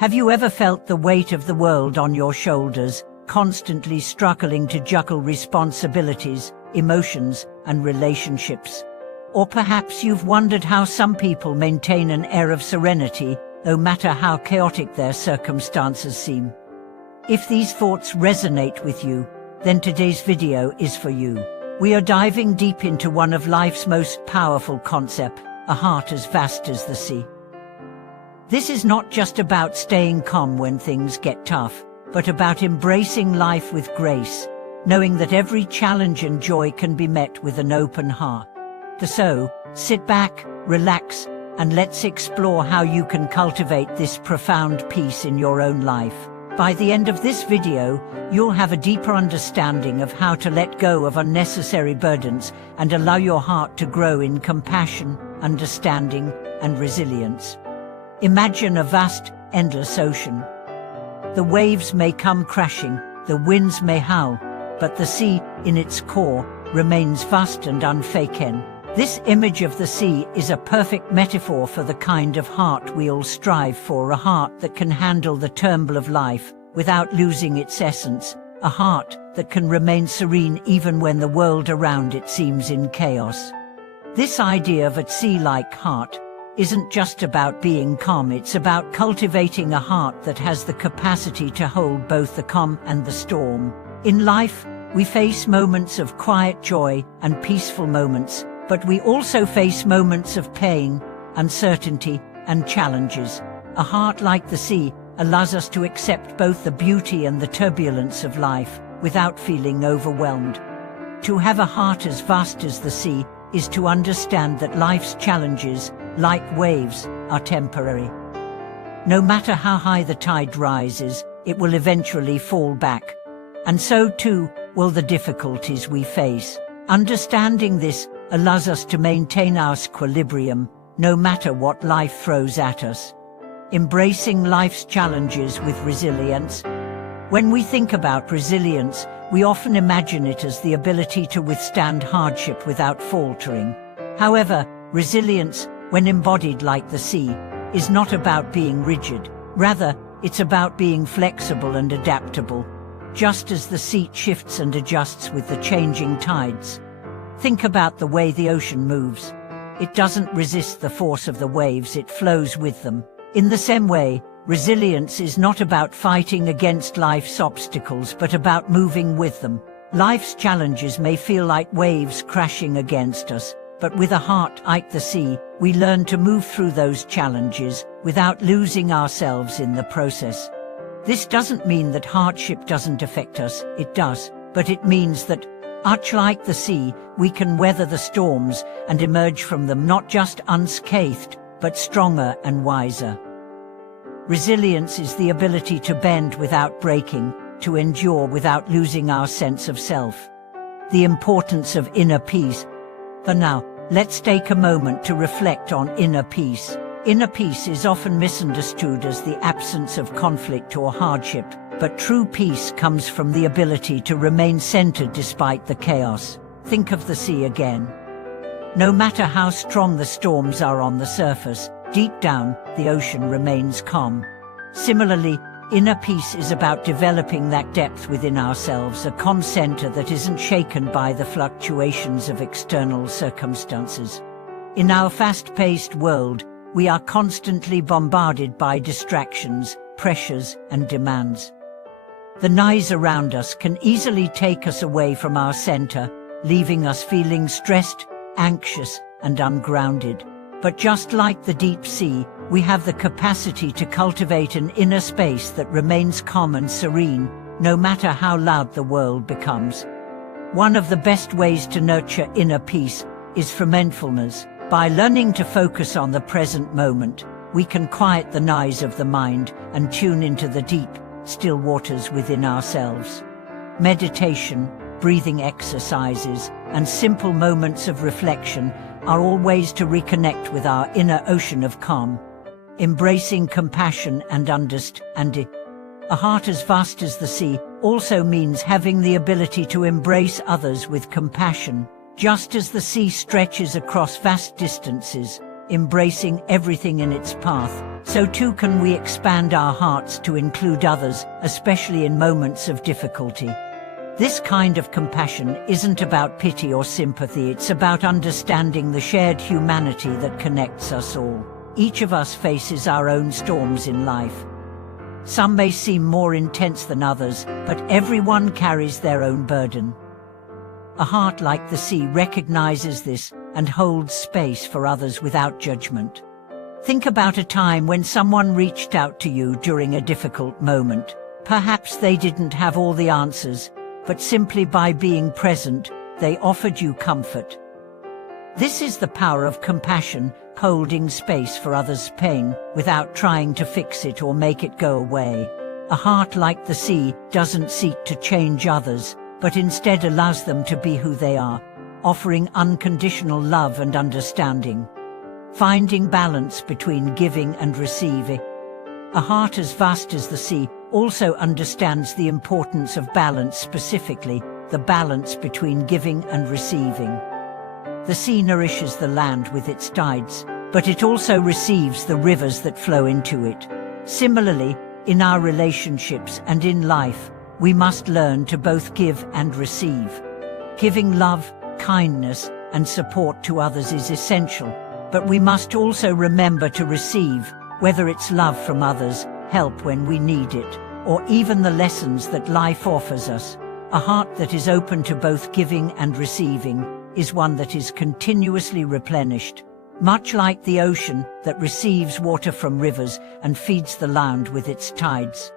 Have you ever felt the weight of the world on your shoulders, constantly struggling to juggle responsibilities, emotions, and relationships? Or perhaps you've wondered how some people maintain an air of serenity, no matter how chaotic their circumstances seem. If these thoughts resonate with you, then today's video is for you. We are diving deep into one of life's most powerful concepts, a heart as vast as the sea. This is not just about staying calm when things get tough, but about embracing life with grace, knowing that every challenge and joy can be met with an open heart. So, sit back, relax, and let's explore how you can cultivate this profound peace in your own life. By the end of this video, you'll have a deeper understanding of how to let go of unnecessary burdens and allow your heart to grow in compassion, understanding, and resilience. Imagine a vast, endless ocean. The waves may come crashing, the winds may howl, but the sea, in its core, remains vast and unshaken. This image of the sea is a perfect metaphor for the kind of heart we all strive for, a heart that can handle the turmoil of life without losing its essence, a heart that can remain serene even when the world around it seems in chaos. This idea of a sea-like heart isn't just about being calm, it's about cultivating a heart that has the capacity to hold both the calm and the storm. In life, we face moments of quiet joy and peaceful moments, but we also face moments of pain, uncertainty, and challenges. A heart like the sea allows us to accept both the beauty and the turbulence of life without feeling overwhelmed. To have a heart as vast as the sea is to understand that life's challenges, like waves, are temporary. No matter how high the tide rises, it will eventually fall back. And so too will the difficulties we face. Understanding this allows us to maintain our equilibrium, no matter what life throws at us. Embracing life's challenges with resilience. When we think about resilience, we often imagine it as the ability to withstand hardship without faltering. However, resilience, when embodied like the sea, is not about being rigid. Rather, it's about being flexible and adaptable, just as the sea shifts and adjusts with the changing tides. Think about the way the ocean moves. It doesn't resist the force of the waves, it flows with them. In the same way, resilience is not about fighting against life's obstacles but about moving with them. Life's challenges may feel like waves crashing against us, but with a heart like the sea, we learn to move through those challenges without losing ourselves in the process. This doesn't mean that hardship doesn't affect us, it does, but it means that, much like the sea, we can weather the storms and emerge from them not just unscathed, but stronger and wiser. Resilience is the ability to bend without breaking, to endure without losing our sense of self. The importance of inner peace. For now, let's take a moment to reflect on inner peace. Inner peace is often misunderstood as the absence of conflict or hardship, but true peace comes from the ability to remain centered despite the chaos. Think of the sea again. No matter how strong the storms are on the surface, deep down, the ocean remains calm. Similarly, inner peace is about developing that depth within ourselves, a calm center that isn't shaken by the fluctuations of external circumstances. In our fast-paced world, we are constantly bombarded by distractions, pressures, and demands. The noise around us can easily take us away from our center, leaving us feeling stressed, anxious, and ungrounded. But just like the deep sea, we have the capacity to cultivate an inner space that remains calm and serene, no matter how loud the world becomes. One of the best ways to nurture inner peace is through mindfulness. By learning to focus on the present moment, we can quiet the noise of the mind and tune into the deep, still waters within ourselves. Meditation, breathing exercises, and simple moments of reflection are all ways to reconnect with our inner ocean of calm. Embracing compassion and understanding. A heart as vast as the sea also means having the ability to embrace others with compassion. Just as the sea stretches across vast distances, embracing everything in its path, so too can we expand our hearts to include others, especially in moments of difficulty. This kind of compassion isn't about pity or sympathy, it's about understanding the shared humanity that connects us all. Each of us faces our own storms in life. Some may seem more intense than others, but everyone carries their own burden. A heart like the sea recognizes this and holds space for others without judgment. Think about a time when someone reached out to you during a difficult moment. Perhaps they didn't have all the answers, but simply by being present, they offered you comfort. This is the power of compassion, holding space for others' pain without trying to fix it or make it go away. A heart like the sea doesn't seek to change others, but instead allows them to be who they are, offering unconditional love and understanding. Finding balance between giving and receiving. A heart as vast as the sea also understands the importance of balance, specifically the balance between giving and receiving. The sea nourishes the land with its tides, but it also receives the rivers that flow into it. Similarly, in our relationships and in life, we must learn to both give and receive. Giving love, kindness, and support to others is essential, but we must also remember to receive, whether it's love from others, help when we need it, or even the lessons that life offers us. A heart that is open to both giving and receiving is one that is continuously replenished, much like the ocean that receives water from rivers and feeds the land with its tides.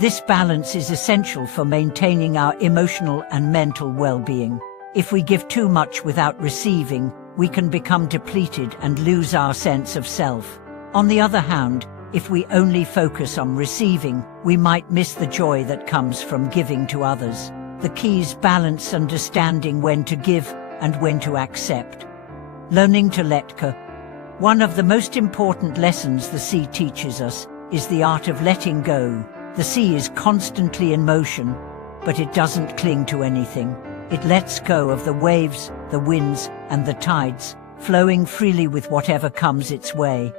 This balance is essential for maintaining our emotional and mental well-being. If we give too much without receiving, we can become depleted and lose our sense of self. On the other hand, if we only focus on receiving, we might miss the joy that comes from giving to others. The key is balance, understanding when to give and when to accept. Learning to let go. One of the most important lessons the sea teaches us is the art of letting go. The sea is constantly in motion, but it doesn't cling to anything. It lets go of the waves, the winds, and the tides, flowing freely with whatever comes its way.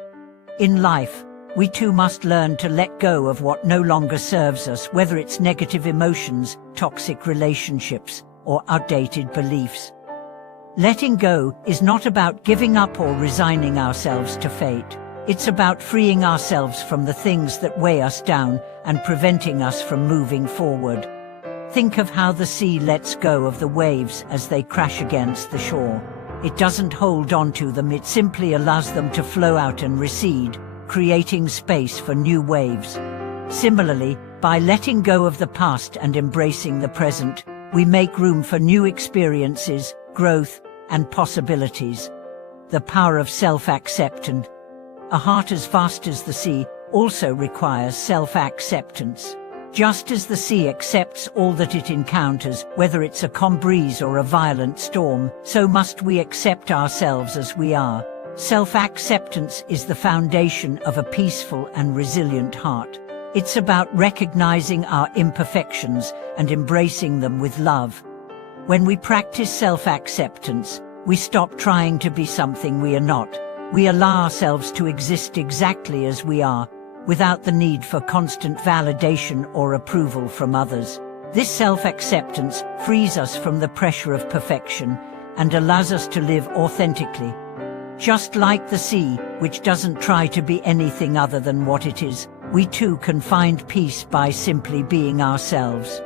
In life, we too must learn to let go of what no longer serves us, whether it's negative emotions, toxic relationships, or outdated beliefs. Letting go is not about giving up or resigning ourselves to fate. It's about freeing ourselves from the things that weigh us down and preventing us from moving forward. Think of how the sea lets go of the waves as they crash against the shore. It doesn't hold on to them, it simply allows them to flow out and recede, creating space for new waves. Similarly, by letting go of the past and embracing the present, we make room for new experiences, growth, and possibilities. The power of self-acceptance. A heart as vast as the sea also requires self-acceptance. Just as the sea accepts all that it encounters, whether it's a calm breeze or a violent storm, so must we accept ourselves as we are. Self-acceptance is the foundation of a peaceful and resilient heart. It's about recognizing our imperfections and embracing them with love. When we practice self-acceptance, we stop trying to be something we are not. We allow ourselves to exist exactly as we are, without the need for constant validation or approval from others. This self-acceptance frees us from the pressure of perfection and allows us to live authentically. Just like the sea, which doesn't try to be anything other than what it is, we too can find peace by simply being ourselves.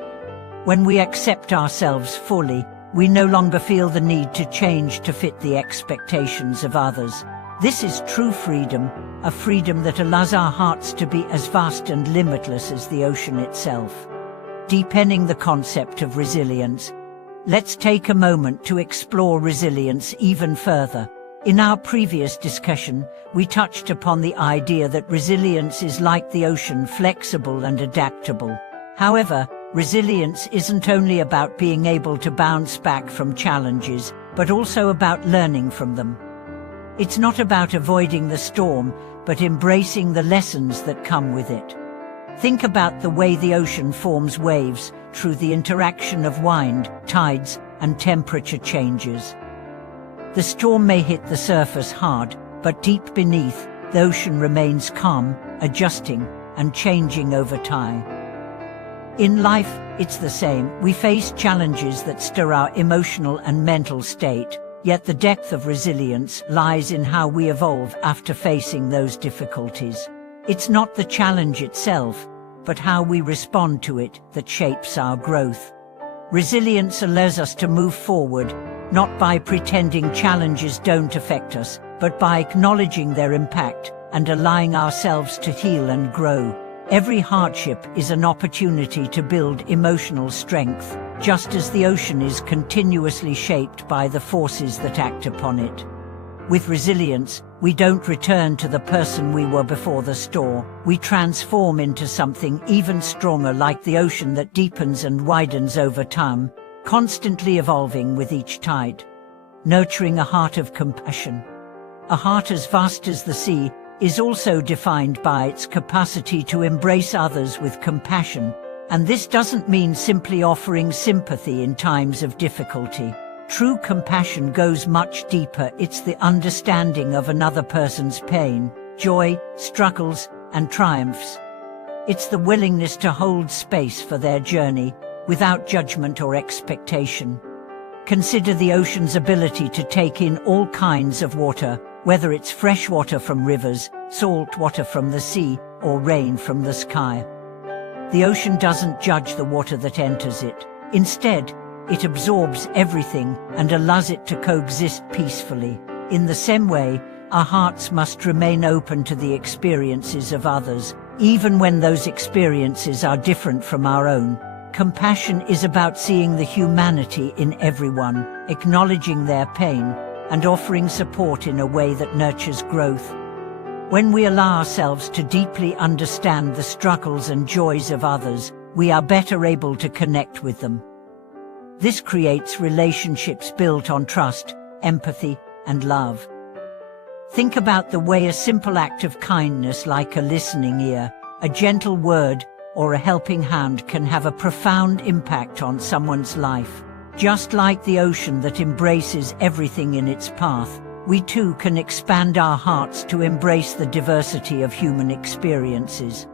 When we accept ourselves fully, we no longer feel the need to change to fit the expectations of others. This is true freedom, a freedom that allows our hearts to be as vast and limitless as the ocean itself. Deepening the concept of resilience. Let's take a moment to explore resilience even further. In our previous discussion, we touched upon the idea that resilience is like the ocean, flexible and adaptable. However, resilience isn't only about being able to bounce back from challenges, but also about learning from them. It's not about avoiding the storm, but embracing the lessons that come with it. Think about the way the ocean forms waves through the interaction of wind, tides, and temperature changes. The storm may hit the surface hard, but deep beneath, the ocean remains calm, adjusting, and changing over time. In life, it's the same. We face challenges that stir our emotional and mental state, yet the depth of resilience lies in how we evolve after facing those difficulties. It's not the challenge itself, but how we respond to it that shapes our growth. Resilience allows us to move forward, not by pretending challenges don't affect us, but by acknowledging their impact and allowing ourselves to heal and grow. Every hardship is an opportunity to build emotional strength, just as the ocean is continuously shaped by the forces that act upon it. With resilience, we don't return to the person we were before the storm. We transform into something even stronger, like the ocean that deepens and widens over time, constantly evolving with each tide. Nurturing a heart of compassion. A heart as vast as the sea is also defined by its capacity to embrace others with compassion, and this doesn't mean simply offering sympathy in times of difficulty. True compassion goes much deeper. It's the understanding of another person's pain, joy, struggles, and triumphs. It's the willingness to hold space for their journey, without judgment or expectation. Consider the ocean's ability to take in all kinds of water, whether it's fresh water from rivers, salt water from the sea, or rain from the sky. The ocean doesn't judge the water that enters it. Instead, it absorbs everything and allows it to coexist peacefully. In the same way, our hearts must remain open to the experiences of others, even when those experiences are different from our own. Compassion is about seeing the humanity in everyone, acknowledging their pain, and offering support in a way that nurtures growth. When we allow ourselves to deeply understand the struggles and joys of others, we are better able to connect with them. This creates relationships built on trust, empathy, and love. Think about the way a simple act of kindness, like a listening ear, a gentle word, or a helping hand, can have a profound impact on someone's life. Just like the ocean that embraces everything in its path, we too can expand our hearts to embrace the diversity of human experiences.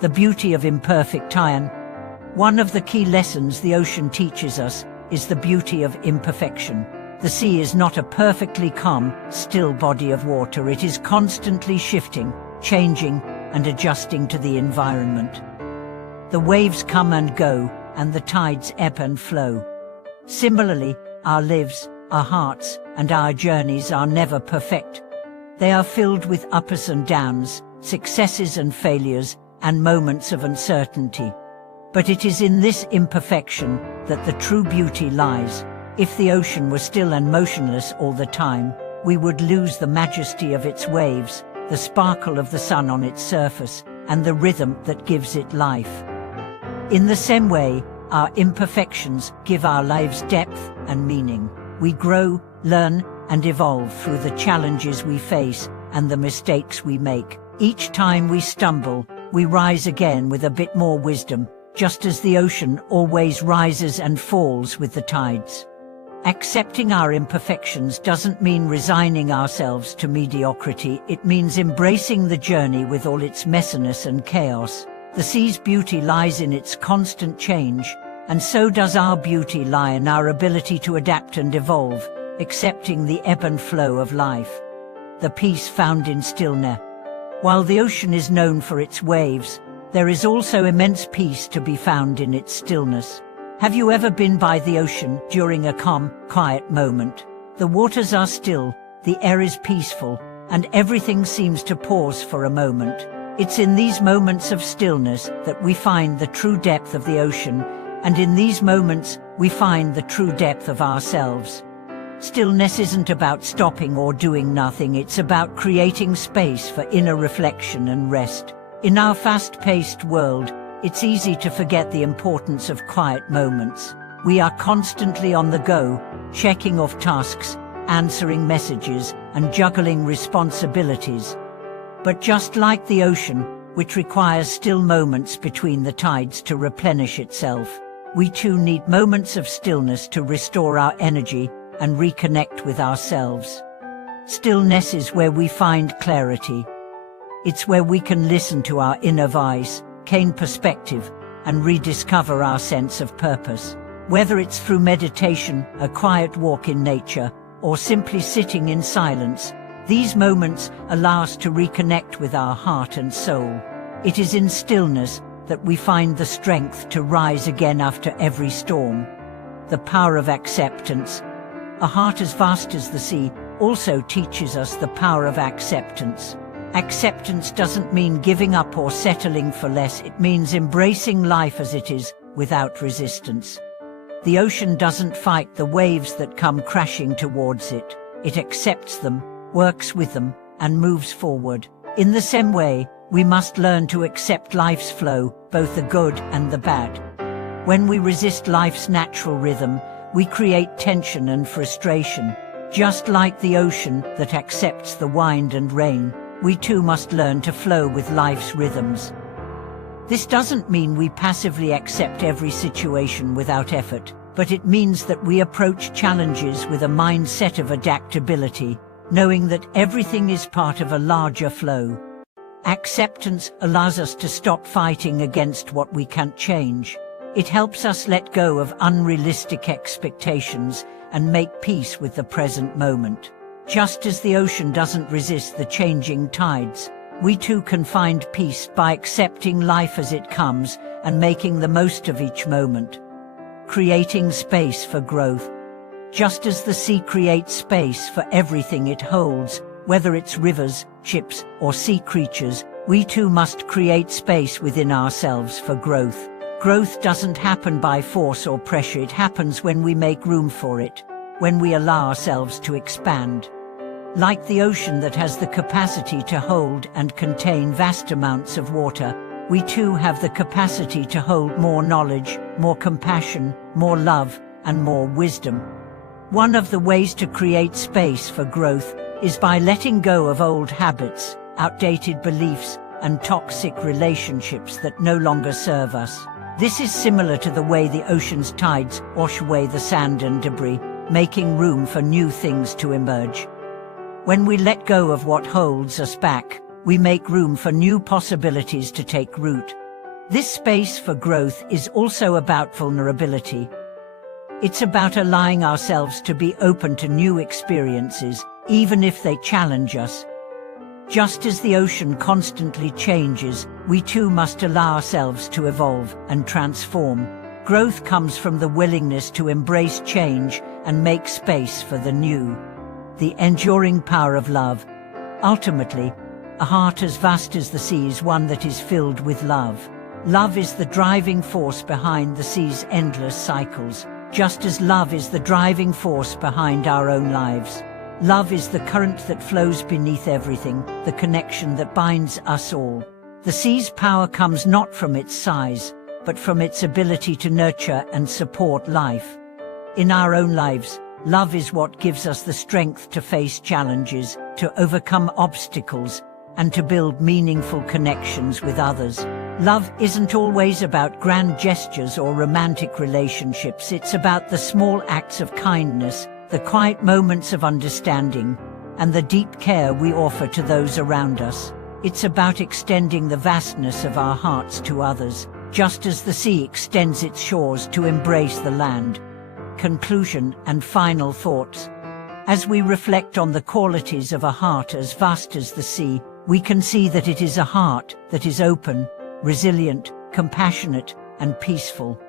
The beauty of imperfect time. One of the key lessons the ocean teaches us is the beauty of imperfection. The sea is not a perfectly calm, still body of water. It is constantly shifting, changing, and adjusting to the environment. The waves come and go, and the tides ebb and flow. Similarly, our lives, our hearts, and our journeys are never perfect. They are filled with ups and downs, successes and failures, and moments of uncertainty. But it is in this imperfection that the true beauty lies. If the ocean were still and motionless all the time, we would lose the majesty of its waves, the sparkle of the sun on its surface, and the rhythm that gives it life. In the same way, our imperfections give our lives depth and meaning. We grow, learn, and evolve through the challenges we face and the mistakes we make. Each time we stumble, we rise again with a bit more wisdom, just as the ocean always rises and falls with the tides. Accepting our imperfections doesn't mean resigning ourselves to mediocrity. It means embracing the journey with all its messiness and chaos. The sea's beauty lies in its constant change, and so does our beauty lie in our ability to adapt and evolve, accepting the ebb and flow of life. The peace found in stillness. While the ocean is known for its waves, there is also immense peace to be found in its stillness. Have you ever been by the ocean during a calm, quiet moment? The waters are still, the air is peaceful, and everything seems to pause for a moment. It's in these moments of stillness that we find the true depth of the ocean, and in these moments we find the true depth of ourselves. Stillness isn't about stopping or doing nothing. It's about creating space for inner reflection and rest. In our fast-paced world, it's easy to forget the importance of quiet moments. We are constantly on the go, checking off tasks, answering messages, and juggling responsibilities. But just like the ocean, which requires still moments between the tides to replenish itself, we too need moments of stillness to restore our energy and reconnect with ourselves. Stillness is where we find clarity. It's where we can listen to our inner voice, gain perspective, and rediscover our sense of purpose. Whether it's through meditation, a quiet walk in nature, or simply sitting in silence, these moments allow us to reconnect with our heart and soul. It is in stillness that we find the strength to rise again after every storm. The power of acceptance. A heart as vast as the sea also teaches us the power of acceptance. Acceptance doesn't mean giving up or settling for less. It means embracing life as it is, without resistance. The ocean doesn't fight the waves that come crashing towards it. It accepts them, works with them, and moves forward. In the same way, we must learn to accept life's flow, both the good and the bad. When we resist life's natural rhythm, we create tension and frustration. Just like the ocean that accepts the wind and rain, we too must learn to flow with life's rhythms. This doesn't mean we passively accept every situation without effort, but it means that we approach challenges with a mindset of adaptability, knowing that everything is part of a larger flow. Acceptance allows us to stop fighting against what we can't change. It helps us let go of unrealistic expectations and make peace with the present moment. Just as the ocean doesn't resist the changing tides, we too can find peace by accepting life as it comes and making the most of each moment. Creating space for growth. Just as the sea creates space for everything it holds, whether it's rivers, ships, or sea creatures, we too must create space within ourselves for growth. Growth doesn't happen by force or pressure. It happens when we make room for it, when we allow ourselves to expand. Like the ocean that has the capacity to hold and contain vast amounts of water, we too have the capacity to hold more knowledge, more compassion, more love, and more wisdom. One of the ways to create space for growth is by letting go of old habits, outdated beliefs, and toxic relationships that no longer serve us. This is similar to the way the ocean's tides wash away the sand and debris, making room for new things to emerge. When we let go of what holds us back, we make room for new possibilities to take root. This space for growth is also about vulnerability. It's about allowing ourselves to be open to new experiences, even if they challenge us. Just as the ocean constantly changes, we too must allow ourselves to evolve and transform. Growth comes from the willingness to embrace change and make space for the new. The enduring power of love. Ultimately, a heart as vast as the sea is one that is filled with love. Love is the driving force behind the sea's endless cycles, just as love is the driving force behind our own lives. Love is the current that flows beneath everything, the connection that binds us all. The sea's power comes not from its size, but from its ability to nurture and support life. In our own lives, love is what gives us the strength to face challenges, to overcome obstacles, and to build meaningful connections with others. Love isn't always about grand gestures or romantic relationships. It's about the small acts of kindness, the quiet moments of understanding, and the deep care we offer to those around us. It's about extending the vastness of our hearts to others, just as the sea extends its shores to embrace the land. Conclusion and final thoughts. As we reflect on the qualities of a heart as vast as the sea, we can see that it is a heart that is open, resilient, compassionate, and peaceful.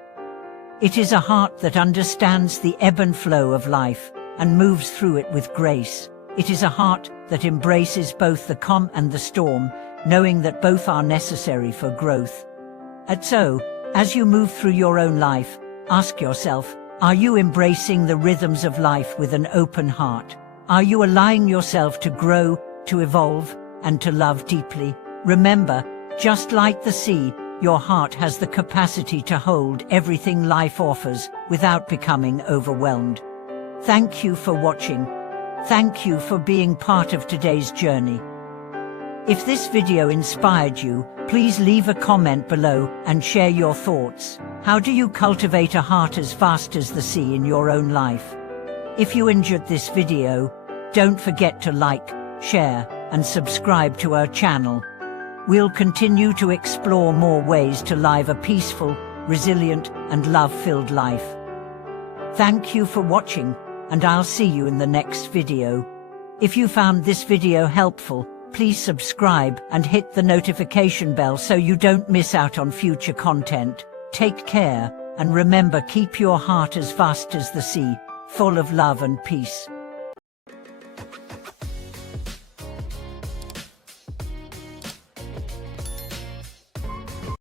It is a heart that understands the ebb and flow of life and moves through it with grace. It is a heart that embraces both the calm and the storm, knowing that both are necessary for growth. And so, as you move through your own life, ask yourself, are you embracing the rhythms of life with an open heart? Are you allowing yourself to grow, to evolve, and to love deeply? Remember, just like the sea, your heart has the capacity to hold everything life offers without becoming overwhelmed. Thank you for watching. Thank you for being part of today's journey. If this video inspired you, please leave a comment below and share your thoughts. How do you cultivate a heart as vast as the sea in your own life? If you enjoyed this video, Don't forget to like, share, and subscribe to our channel. We'll continue to explore more ways to live a peaceful, resilient, and love-filled life. Thank you for watching, and I'll see you in the next video. If you found this video helpful, please subscribe and hit the notification bell so you don't miss out on future content. Take care, and remember, keep your heart as vast as the sea, full of love and peace.